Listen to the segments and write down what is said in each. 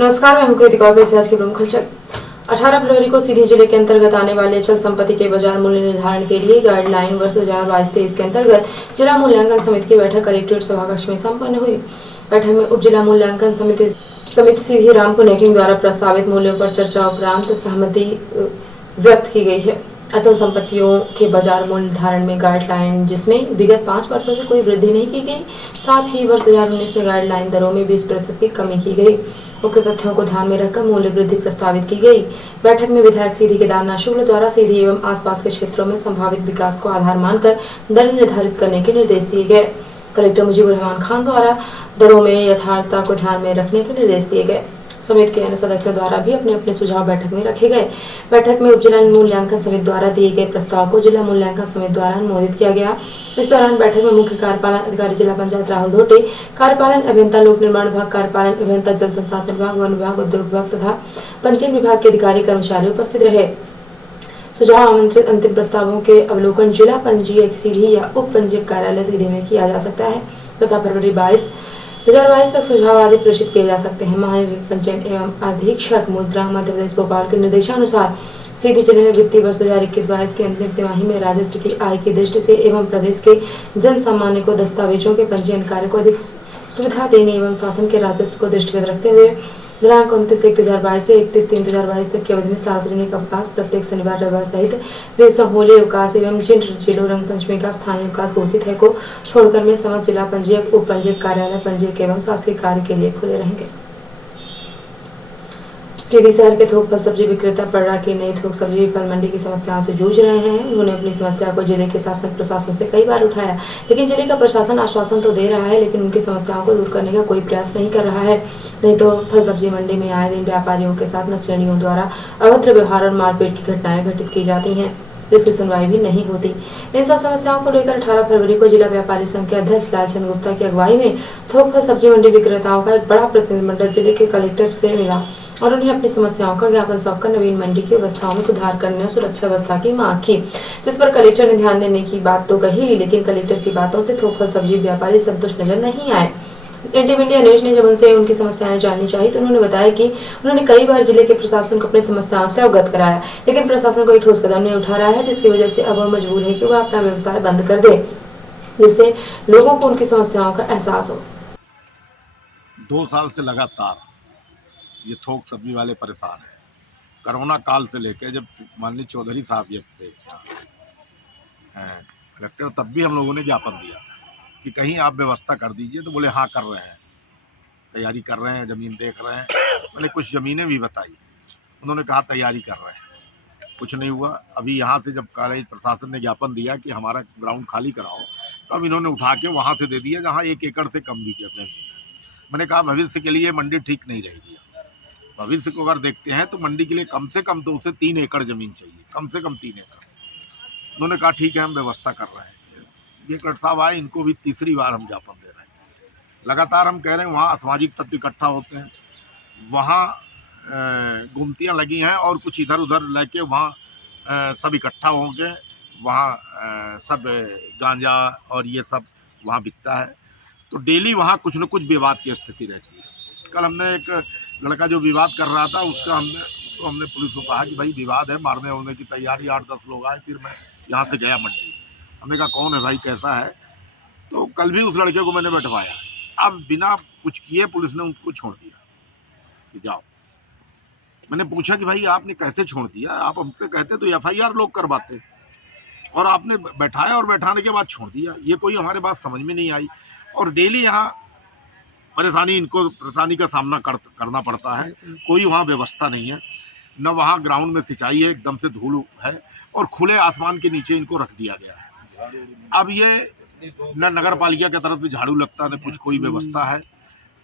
नमस्कार, मैं हूं कृतिका और पेश है आज की प्रमुख खबर। 18 फरवरी को सीधी जिले के अंतर्गत आने वाले अचल संपत्ति के बाजार मूल्य निर्धारण के लिए गाइडलाइन वर्ष 2022-23 के अंतर्गत जिला मूल्यांकन समिति की बैठक कलेक्ट्रेट सभाकक्ष में संपन्न हुई। बैठक में उप जिला मूल्यांकन समिति सीधी राम को नेकिंग द्वारा प्रस्तावित मूल्यों पर चर्चा उपरांत सहमति व्यक्त की गई है। अचल संपत्तियों के बाजार मूल्य निर्धारण में गाइडलाइन, जिसमें विगत 5 वर्षों से कोई वृद्धि नहीं की गई, साथ ही वर्ष 2019 में गाइडलाइन दरों में 20% की कमी की गई। उक्त तथ्यों को ध्यान में रखकर मूल्य वृद्धि प्रस्तावित की गई। बैठक में विधायक सीधी केदारनाथ शुक्ल द्वारा सीधी एवं आसपास के क्षेत्रों में संभावित विकास को आधार मानकर दर निर्धारित करने के निर्देश दिए गए। कलेक्टर मुजीबुर रहमान खान द्वारा दरों में यथार्थता को ध्यान में रखने के निर्देश दिए गए। समिति के अन्य सदस्यों द्वारा भी अपने अपने सुझाव बैठक में रखे गए। बैठक में उप जिला मूल्यांकन समिति द्वारा दिए गए प्रस्ताव को जिला मूल्यांकन समिति द्वारा अनुमोदित किया गया। इस दौरान बैठक में मुख्य कार्यपालन अधिकारी जिला पंचायत राहुल धोटे, कार्यपालन अभियंता लोक निर्माण विभाग, कार्यपालन अभियंता जल संसाधन विभाग, वन विभाग, उद्योग विभाग तथा पंचायत विभाग के अधिकारी कर्मचारी उपस्थित रहे। सुझाव आमंत्रित अंतिम प्रस्तावों के अवलोकन जिला पंजीयक सीधी या उप पंजीयक कार्यालय सीधी में किया जा सकता है तथा फरवरी 2022 तक सुझाव आदि प्रेषित किए जा सकते हैं। महानिरीक्षक पंचायत एवं अधीक्षक मुद्रा मध्य प्रदेश भोपाल के निर्देशानुसार सीधी जिले में वित्तीय वर्ष 2021-22 की अंतिम तिमाही में राजस्व की आय की दृष्टि से एवं प्रदेश के जन सामान्य को दस्तावेजों के पंजीयन कार्य को अधिक सुविधा देने एवं शासन के राजस्व को दृष्टिगत रखते हुए दिनांक 29/1/2022 से 31/3/2022 तक की अवधि में सार्वजनिक अवकाश प्रत्येक शनिवार रविवार सहित दिवसों होली अवकाश एवं जिन जिलों रंग पंचमी का स्थानीय अवकाश घोषित है को छोड़कर में समस्त जिला पंजीयक, उप पंजीयक कार्यालय, पंजीयक एवं शासकीय कार्य के लिए खुले रहेंगे। सीधी शहर के थोक फल सब्जी विक्रेता पड़रा की नई थोक सब्जी फल मंडी की समस्याओं से जूझ रहे हैं। उन्होंने अपनी समस्या को जिले के शासन प्रशासन से कई बार उठाया, लेकिन जिले का प्रशासन आश्वासन तो दे रहा है, लेकिन उनकी समस्याओं को दूर करने का कोई प्रयास नहीं कर रहा है। नहीं तो फल सब्जी मंडी में आए दिन व्यापारियों के साथ नशेड़ियों द्वारा अभद्र व्यवहार और मारपीट की घटनाएं घटित की जाती हैं, जिसकी सुनवाई भी नहीं होती। इन सब समस्याओं को लेकर 18 फरवरी को जिला व्यापारी संघ के अध्यक्ष लालचंद गुप्ता की अगुवाई में थोक फल सब्जी मंडी विक्रेताओं का एक बड़ा प्रतिनिधिमंडल जिले के कलेक्टर से मिला और उन्हें अपनी समस्याओं का ज्ञापन सौंपकर नवीन मंडी की व्यवस्थाओं में सुधार करने और सुरक्षा व्यवस्था की मांग की, जिस पर कलेक्टर ने ध्यान देने की बात तो कही, लेकिन कलेक्टर की बातों से थोक फल सब्जी व्यापारी संतुष्ट नजर नहीं आए। एनटीवी इंडिया न्यूज ने जब उनसे उनकी समस्याएं जाननी चाहिए तो उन्होंने बताया कि उन्होंने कई बार जिले के प्रशासन को अपनी समस्याओं से अवगत कराया, लेकिन प्रशासन कोई ठोस कदम नहीं उठा रहा है, जिसकी वजह से अब वह मजबूर है कि वह अपना व्यवसाय बंद कर दे, जिससे लोगों को उनकी समस्याओं का एहसास हो। 2 साल से लगातार ये थोक सब्जी वाले परेशान हैं। कोरोना काल से लेकर जब माननीय चौधरी साहब ये थे कलेक्टर, तब भी हम लोगों ने ज्ञापन दिया था कि कहीं आप व्यवस्था कर दीजिए, तो बोले हाँ कर रहे हैं, तैयारी कर रहे हैं, ज़मीन देख रहे हैं। मैंने कुछ ज़मीनें भी बताई, उन्होंने कहा तैयारी कर रहे हैं, कुछ नहीं हुआ। अभी यहाँ से जब कॉलेज प्रशासन ने ज्ञापन दिया कि हमारा ग्राउंड खाली कराओ, तो अब इन्होंने उठा के वहाँ से दे दिया जहाँ 1 एकड़ से कम भी ज़मीन है। मैंने कहा भविष्य के लिए मंडी ठीक नहीं रहेगी। भविष्य को अगर देखते हैं तो मंडी के लिए कम से कम तो उसे 3 एकड़ ज़मीन चाहिए, कम से कम 3 एकड़। उन्होंने कहा ठीक है, हम व्यवस्था कर रहे हैं। ये कलेक्टर साहब आए, इनको भी तीसरी बार हम ज्ञापन दे रहे हैं। लगातार हम कह रहे हैं वहाँ असामाजिक तत्व इकट्ठा होते हैं, वहाँ गुमतियाँ लगी हैं और कुछ इधर उधर लेके वहाँ सब इकट्ठा होंगे, वहाँ सब गांजा और ये सब वहाँ बिकता है, तो डेली वहाँ कुछ न कुछ विवाद की स्थिति रहती है। कल हमने एक लड़का जो विवाद कर रहा था उसको हमने पुलिस को कहा कि भाई विवाद है, मारने होने की तैयारी, 8-10 लोग आए। फिर मैं यहाँ से गया मंडी, हमने कहा कौन है भाई, कैसा है, तो कल भी उस लड़के को मैंने बैठवाया। अब बिना कुछ किए पुलिस ने उनको छोड़ दिया कि जाओ। मैंने पूछा कि भाई आपने कैसे छोड़ दिया, आप हमसे कहते तो FIR लोग करवाते, और आपने बैठाया और बैठाने के बाद छोड़ दिया। ये कोई हमारे बात समझ में नहीं आई, और डेली यहाँ इनको परेशानी का सामना करना पड़ता है। कोई वहाँ व्यवस्था नहीं है, न वहाँ ग्राउंड में सिंचाई है, एकदम से धूल है, और खुले आसमान के नीचे इनको रख दिया गया है। अब ये न नगर पालिका की तरफ से झाड़ू लगता, न कुछ कोई व्यवस्था है,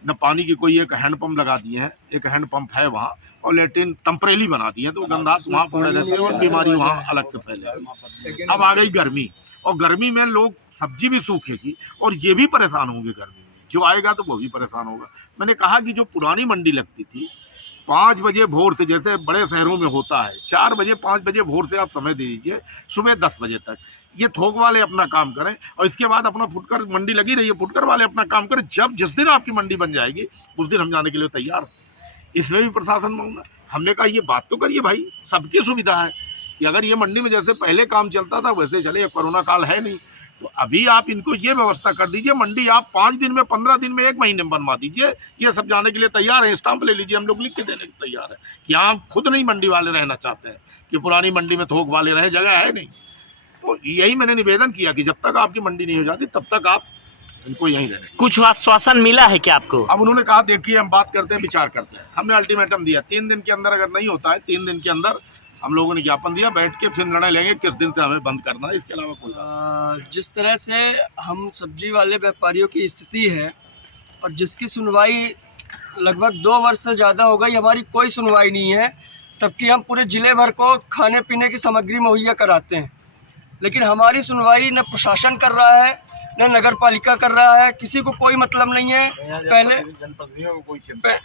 न पानी की कोई एक हैंडपम्प लगा दिए हैं, एक हैंडपम्प है वहाँ, और लेट्रिन टेम्परेरी बना दिए हैं, तो गंदास वहाँ पड़े रहते हैं और बीमारी वहाँ अलग से फैलेगी। अब आ गई गर्मी, और गर्मी में लोग सब्जी भी सूखेगी और ये भी परेशान होंगे गर्मी में, जो आएगा तो वो भी परेशान होगा। मैंने कहा कि जो पुरानी मंडी लगती थी 5 बजे भोर से, जैसे बड़े शहरों में होता है 4 बजे 5 बजे भोर से आप समय दे दीजिए, सुबह 10 बजे तक ये थोक वाले अपना काम करें, और इसके बाद अपना फुटकर मंडी लगी रही है, फुटकर वाले अपना काम करें। जब जिस दिन आपकी मंडी बन जाएगी उस दिन हम जाने के लिए तैयार। इसमें भी प्रशासन मांगा। हमने कहा ये बात तो करिए भाई, सबकी सुविधा है कि अगर ये मंडी में जैसे पहले काम चलता था वैसे चले, ये कोरोना काल है नहीं, तो अभी आप इनको ये व्यवस्था कर दीजिए, मंडी आप 5 दिन में, 15 दिन में, 1 महीने में बनवा दीजिए। ये सब जाने के लिए तैयार है, स्टाम्प ले लीजिए, हम लोग लिख के देने के तैयार है। यहाँ खुद नहीं मंडी वाले रहना चाहते हैं कि पुरानी मंडी में थोक वाले रहे, जगह है नहीं। तो यही मैंने निवेदन किया कि जब तक आपकी मंडी नहीं हो जाती तब तक आप इनको यहीं रहने। कुछ आश्वासन मिला है क्या आपको? अब उन्होंने कहा देखिए हम बात करते हैं, विचार करते हैं। हमने अल्टीमेटम दिया 3 दिन के अंदर, अगर नहीं होता है 3 दिन के अंदर हम लोगों ने ज्ञापन दिया, बैठ के फिर निर्णय लेंगे किस दिन से हमें बंद करना है। इसके अलावा कोई जिस तरह से हम सब्जी वाले व्यापारियों की स्थिति है और जिसकी सुनवाई लगभग 2 वर्ष से ज़्यादा हो गई, हमारी कोई सुनवाई नहीं है, तबकि हम पूरे ज़िले भर को खाने पीने की सामग्री मुहैया कराते हैं, लेकिन हमारी सुनवाई न प्रशासन कर रहा है न नगर पालिका कर रहा है। किसी को कोई मतलब नहीं है, पहले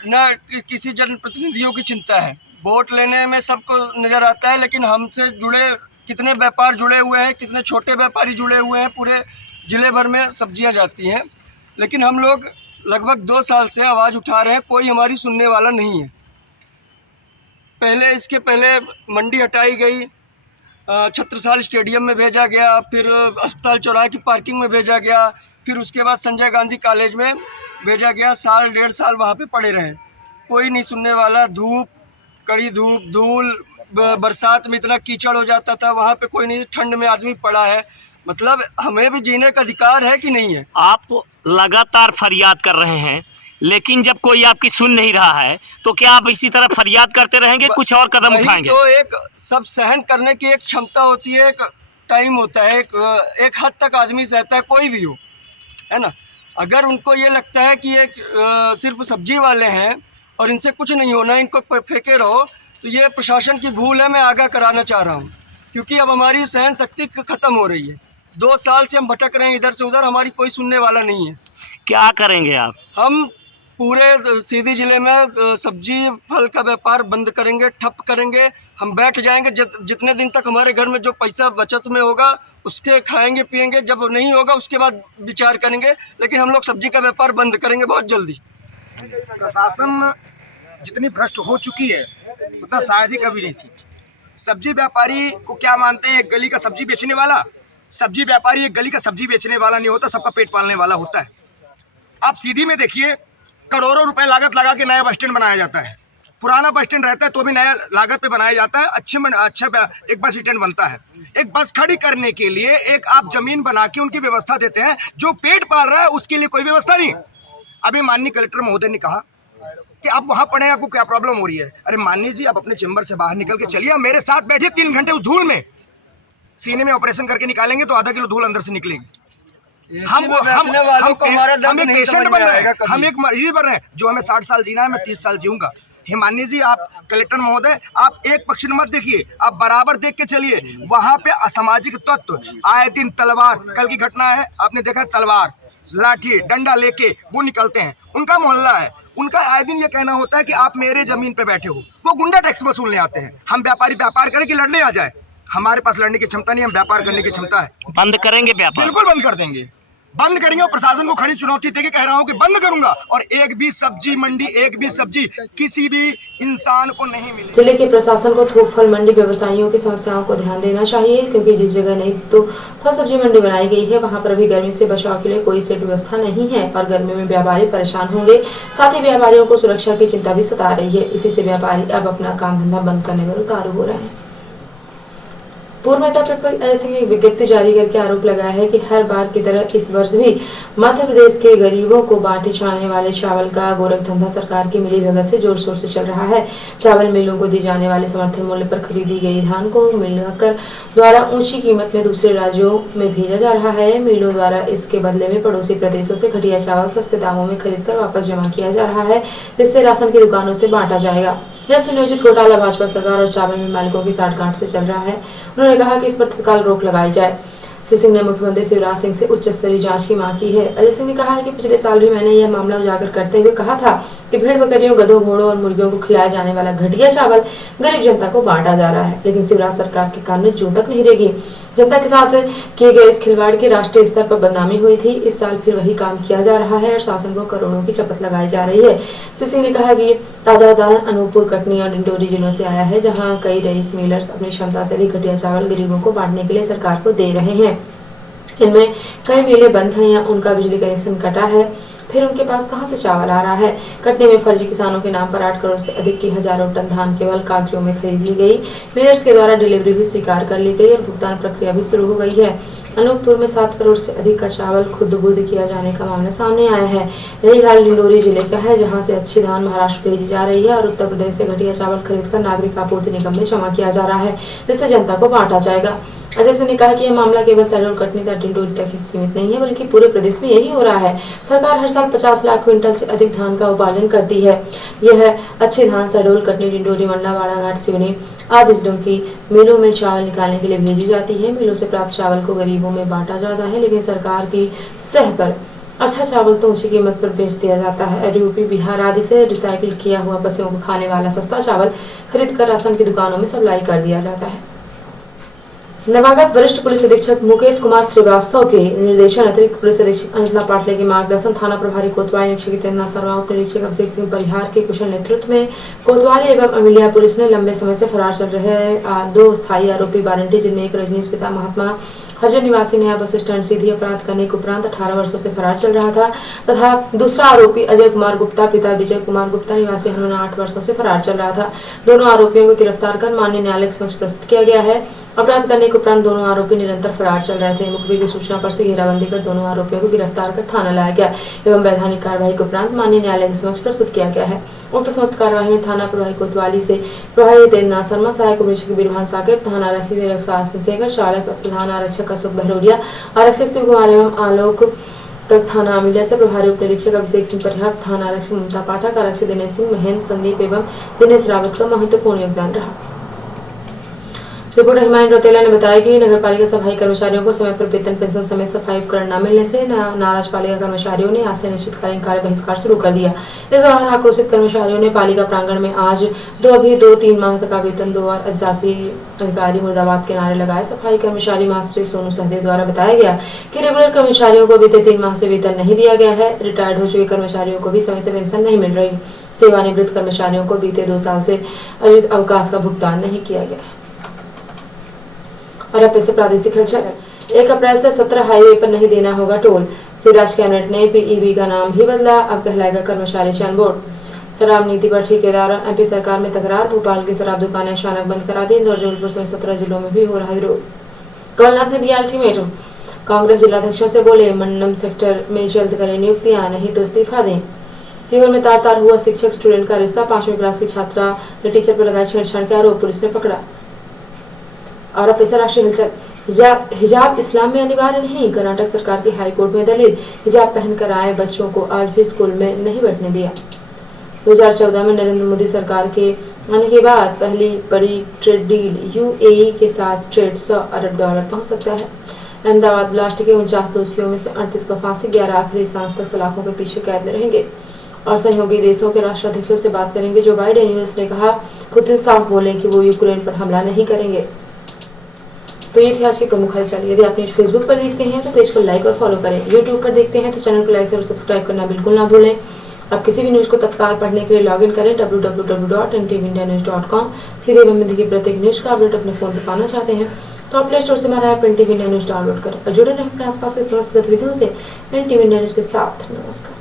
न किसी जनप्रतिनिधियों की चिंता है। वोट लेने में सबको नज़र आता है, लेकिन हमसे जुड़े कितने व्यापार जुड़े हुए हैं, कितने छोटे व्यापारी जुड़े हुए हैं, पूरे ज़िले भर में सब्जियां जाती हैं, लेकिन हम लोग लगभग 2 साल से आवाज़ उठा रहे हैं, कोई हमारी सुनने वाला नहीं है। इसके पहले मंडी हटाई गई, छत्रसाल स्टेडियम में भेजा गया, फिर अस्पताल चौराहे की पार्किंग में भेजा गया, फिर उसके बाद संजय गांधी कॉलेज में भेजा गया। 1.5 साल वहाँ पे पड़े रहे, कोई नहीं सुनने वाला। धूप, कड़ी धूप, धूल, बरसात में इतना कीचड़ हो जाता था, वहाँ पे कोई नहीं, ठंड में आदमी पड़ा है। मतलब हमें भी जीने का अधिकार है कि नहीं है? आप लगातार फरियाद कर रहे हैं, लेकिन जब कोई आपकी सुन नहीं रहा है तो क्या आप इसी तरह फरियाद करते रहेंगे, कुछ और कदम उठाएंगे? तो एक सब सहन करने की एक क्षमता होती है, एक टाइम होता है, एक हद तक आदमी सहता है, कोई भी हो, है ना। अगर उनको ये लगता है कि एक सिर्फ सब्जी वाले हैं और इनसे कुछ नहीं होना, इनको फेंके रहो, तो ये प्रशासन की भूल है। मैं आगाह कराना चाह रहा हूँ, क्योंकि अब हमारी सहन शक्ति ख़त्म हो रही है। 2 साल से हम भटक रहे हैं इधर से उधर, हमारी कोई सुनने वाला नहीं है। क्या करेंगे आप? हम पूरे सीधी ज़िले में सब्जी फल का व्यापार बंद करेंगे, ठप करेंगे। हम बैठ जाएंगे, जितने दिन तक हमारे घर में जो पैसा बचत में होगा उसके खाएंगे पिएंगे, जब नहीं होगा उसके बाद विचार करेंगे, लेकिन हम लोग सब्जी का व्यापार बंद करेंगे बहुत जल्दी। प्रशासन जितनी भ्रष्ट हो चुकी है उतना शायद ही कभी नहीं थी। सब्जी व्यापारी को क्या मानते हैं, एक गली का सब्जी बेचने वाला? सब्जी व्यापारी एक गली का सब्जी बेचने वाला नहीं होता, सबका पेट पालने वाला होता है। आप सीधी में देखिए, करोड़ों रुपए लागत लगा के नया बस स्टैंड बनाया जाता है। पुराना बस स्टैंड रहता है तो भी नया लागत पे बनाया जाता है, अच्छा एक बस स्टैंड बनता है। एक बस खड़ी करने के लिए एक आप जमीन बना के उनकी व्यवस्था देते हैं, जो पेट पाल रहा है उसके लिए कोई व्यवस्था नहीं। अभी माननीय कलेक्टर महोदय ने कहा कि आप वहाँ पढ़े, आपको क्या प्रॉब्लम हो रही है। अरे माननीय जी, आप अपने चैम्बर से बाहर निकल के चलिए, मेरे साथ बैठिए 3 घंटे उस धूल में, सीने में ऑपरेशन करके निकालेंगे तो आधा किलो धूल अंदर से निकलेगी। हम एक पेशेंट बन रहे हैं, हम एक मरीज बन रहे हैं। जो हमें 60 साल जीना है, मैं 30 साल जीऊंगा। हिमानी जी, आप कलेक्टर महोदय, आप एक पक्ष मत देखिए, आप बराबर देख के चलिए। वहाँ पे असामाजिक तत्व आए दिन तलवार, कल की घटना है आपने देखा, तलवार लाठी डंडा लेके वो निकलते हैं। उनका मोहल्ला है, उनका आए दिन ये कहना होता है कि आप मेरे जमीन पे बैठे हो। वो गुंडा टैक्स वसूलने आते हैं। हम व्यापारी व्यापार करें कि लड़ने आ जाए, हमारे पास लड़ने की क्षमता नहीं, हम व्यापार करने की क्षमता है। बंद करेंगे व्यापार? बिल्कुल बंद कर देंगे, बंद करेंगे। और प्रशासन को खड़ी चुनौती देके कह रहा हूँ कि बंद करूंगा, और एक भी सब्जी मंडी, एक भी सब्जी किसी भी इंसान को नहीं मिलेगी। जिले के प्रशासन को थोक फल मंडी व्यवसायियों की समस्याओं को ध्यान देना चाहिए, क्योंकि जिस जगह नहीं तो फल सब्जी मंडी बनाई गई है वहां पर अभी गर्मी से बचाव के लिए कोई सेट व्यवस्था नहीं है और गर्मी में व्यापारी परेशान होंगे। साथ ही व्यापारियों को सुरक्षा की चिंता भी सता रही है। इसी से व्यापारी अब अपना काम धंधा बंद करने पर उतारू हो रहे हैं। पूर्व नेता प्रतिपक्ष ऐसी विज्ञप्ति जारी करके आरोप लगाया है कि हर बार की तरह इस वर्ष भी मध्य प्रदेश के गरीबों को बांटे जाने वाले चावल का गोरख धंधा सरकार की मिलीभगत से जोर शोर से चल रहा है। चावल मिलों को दी जाने वाले समर्थन मूल्य पर खरीदी गई धान को मिलकर द्वारा ऊंची कीमत में दूसरे राज्यों में भेजा जा रहा है। मिलों द्वारा इसके बदले में पड़ोसी प्रदेशों से घटिया चावल सस्ते दामों में खरीदकर वापस जमा किया जा रहा है, जिससे राशन की दुकानों से बांटा जाएगा। यह सुनियोजित घोटाला भाजपा सरकार और चावल मिल मालिकों की साठगांठ से चल रहा है। उन्होंने कहा कि इस पर तत्काल रोक लगाई जाए। श्री सिंह ने मुख्यमंत्री शिवराज सिंह से उच्च स्तरीय जांच की मांग की है। अजय सिंह ने कहा है कि पिछले साल भी मैंने यह मामला उजागर करते हुए कहा था कि भेड़ बकरियों, गधों, घोड़ों और मुर्गियों को खिलाया जाने वाला घटिया चावल गरीब जनता को बांटा जा रहा है, लेकिन शिवराज सरकार के कान में जूं तक नहीं रेगी। जनता के साथ किए गए इस खिलवाड़ की राष्ट्रीय स्तर पर बदनामी हुई थी। इस साल फिर वही काम किया जा रहा है और शासन को करोड़ों की शपथ लगाई जा रही है। श्री सिंह ने कहा कि ताजा उदाहरण अनूपपुर, कटनी और डिंडोरी जिलों से आया है, जहां कई रईस मिलर्स अपनी क्षमता से अधिक घटिया चावल गरीबों को बांटने के लिए सरकार को दे रहे हैं। इनमें कई मिलें बंद हैं या उनका बिजली कनेक्शन कटा है, फिर उनके पास कहां से चावल आ रहा है। कटनी में फर्जी किसानों के नाम पर 8 करोड़ से अधिक की हजारों टन धान केवल कागजों में खरीद ली गई। मिलर्स के द्वारा डिलीवरी भी स्वीकार कर ली गई और भुगतान प्रक्रिया भी शुरू हो गई है। अनूपपुर में 7 करोड़ से अधिक का चावल खुर्द-बुर्द किया जाने का मामला सामने आया है। यही हाल डिंडोरी जिले का है, जहां से अच्छी धान महाराष्ट्र भेजी जा रही है और उत्तर प्रदेश से घटिया चावल खरीदकर नागरिक आपूर्ति निगम में जमा किया जा रहा है, जिससे जनता को बांटा जाएगा। अजय सिंह ने कहा कि यह मामला केवल शहडोल, कटनी तथा डिंडोरी तक ही सीमित नहीं है, बल्कि पूरे प्रदेश में यही हो रहा है। सरकार हर साल 50 लाख क्विंटल से अधिक धान का उत्पादन करती है। यह अच्छी धान शहडोल, कटनी, डिंडोरी, मंडला, बाड़ाघाट, सिवनी आदि जिलों की मिलों में चावल निकालने के लिए भेजी जाती है। मिलों से प्राप्त चावल को गरीबों में बांटा जाता है, लेकिन सरकार की सह पर अच्छा चावल तो ऊंची कीमत पर बेच दिया जाता है और यूपी, बिहार आदि से रिसाइकिल किया हुआ पशुओं को खाने वाला सस्ता चावल खरीदकर राशन की दुकानों में सप्लाई कर दिया जाता है। नवागत वरिष्ठ पुलिस अधीक्षक मुकेश कुमार श्रीवास्तव के निर्देशन अतिरिक्त पुलिस अधीक्षक अंजना पाटले के मार्गदर्शन, थाना प्रभारी कोतवाली निरीक्षक जितेंद्र शर्मा, उप निरीक्षक अभिषेक सिंह परिहार के कुशल नेतृत्व में कोतवाली एवं अमिलिया पुलिस ने लंबे समय से फरार चल रहे 2 स्थायी आरोपी वारंटी, जिनमें एक रजनीश पिता महात्मा हजर निवासी नया बस स्टैंड सीधी अपराध करने के उपरांत 18 वर्षों से फरार चल रहा था, तथा दूसरा आरोपी अजय कुमार गुप्ता पिता विजय कुमार गुप्ता निवासी हनुना 8 वर्षों से फरार चल रहा था। दोनों आरोपियों को गिरफ्तार कर माननीय न्यायालय के समक्ष प्रस्तुत किया गया है। अपराध करने के उपरांत दोनों आरोपी निरंतर फरार चल रहे थे। मुखबिर की सूचना पर से घेराबंदी कर दोनों आरोपियों को गिरफ्तार कर थाना लाया गया एवं वैधानिक कार्रवाई के उपरांत माननीय न्यायालय के समक्ष प्रस्तुत किया गया है। उक्त समस्त कार्रवाई में थाना प्रभारी कोतवाली से प्रभारी जितेंद्र शर्मा, सहायक निरीक्षक बीरभान साकेत, थाना आरक्षक शेखर, चालक प्रधान आरक्षक अशोक बहरोरिया, आरक्षक शिव कुमार एवं आलोक तक, थाना अमिलिया से प्रभारी उप निरीक्षक अभिषेक सिंह परिहार, थाना आरक्षक ममता पाठक, आरक्षक दिनेश सिंह, महेंद्र, संदीप एवं दिनेश रावत का महत्वपूर्ण योगदान रहा। रिपोर्टर हिमायन रौतेला ने बताया कि नगरपालिका सफाई कर्मचारियों को समय पर वेतन, पेंशन समेत सफाई उपकरण न मिलने से नाराज पालिका कर्मचारियों ने आज से अनिश्चितकालीन कार्य बहिष्कार शुरू कर दिया। इस दौरान आक्रोशित कर्मचारियों ने पालिका प्रांगण में आज 2-3 माह तक का वेतन 2 और अधिशासी अधिकारी मुर्दाबाद के नारे लगाए। सफाई कर्मचारी महासचिव सोनू सहदेव द्वारा बताया गया कि रेगुलर कर्मचारियों को बीते 3 माह से वेतन नहीं दिया गया है। रिटायर्ड हो चुके कर्मचारियों को भी समय से पेंशन नहीं मिल रही। सेवानिवृत्त कर्मचारियों को बीते 2 साल से अतिरिक्त अवकाश का भुगतान नहीं किया गया है। और अब से प्रादेशिक हलचल। 1 अप्रैल से 17 हाईवे पर नहीं देना होगा टोल। शिवराज कैबिनेट ने पीईबी का नाम भी बदला, अब कहलाएगा कर्मचारी चयन बोर्ड। शराब नीति पर ठेकेदार एमपी सरकार में तकरार, भोपाल की शराब दुकानें अचानक बंद करा दी। इंदौर, जबलपुर समेत 17 जिलों में भी हो रहा विरोध। कमलनाथ ने दिया अल्टीमेटम, कांग्रेस जिलाध्यक्षों से बोले मंडलम सेक्टर में जल्द करें नियुक्तियां, नहीं तो इस्तीफा दें। सीहोर में तार हुआ शिक्षक स्टूडेंट का रिश्ता, 5वीं क्लास की छात्रा ने टीचर पर लगाए छेड़छाड़ के आरोप, पुलिस ने पकड़ा। और अब ऐसा राष्ट्रीय हलचल। हिजाब इस्लाम में अनिवार्य नहीं, कर्नाटक सरकार की हाई कोर्ट में दलील। हिजाब पहनकर आए बच्चों को आज भी स्कूल में नहीं बैठने दिया। 2014 में नरेंद्र मोदी सरकार के आने के बाद पहली बड़ी ट्रेड डील, यूएई के साथ ट्रेड $100 अरब पहुंच सकता है। अहमदाबाद ब्लास्ट के 49 दोषियों में से 38 को फांसी, 11 आखिरी सांस तक सलाखों के पीछे कैद में रहेंगे। और सहयोगी देशों के राष्ट्राध्यक्षों से बात करेंगे जो बाइडेन। यूएस ने कहा पुतिन साफ बोले कि वो यूक्रेन पर हमला नहीं करेंगे। तो ये थी आज की प्रमुख हलचल। यदि आप न्यूज फेसबुक पर देखते हैं तो पेज को लाइक और फॉलो करें। यूट्यूब पर देखते हैं तो चैनल को लाइक और सब्सक्राइब करना बिल्कुल ना भूलें। आप किसी भी न्यूज को तत्काल पढ़ने के लिए लॉगिन करें www.ntvIndianews.com। सीधे हिंदी की प्रत्येक न्यूज का अपडेट अपने फोन पर पाना चाहते हैं तो आप प्ले स्टोर से हमारा app NTV India News download करें और जुड़े रहें अपने आसपास के समस्त गतिविधियों से NTV India News के साथ। नमस्कार।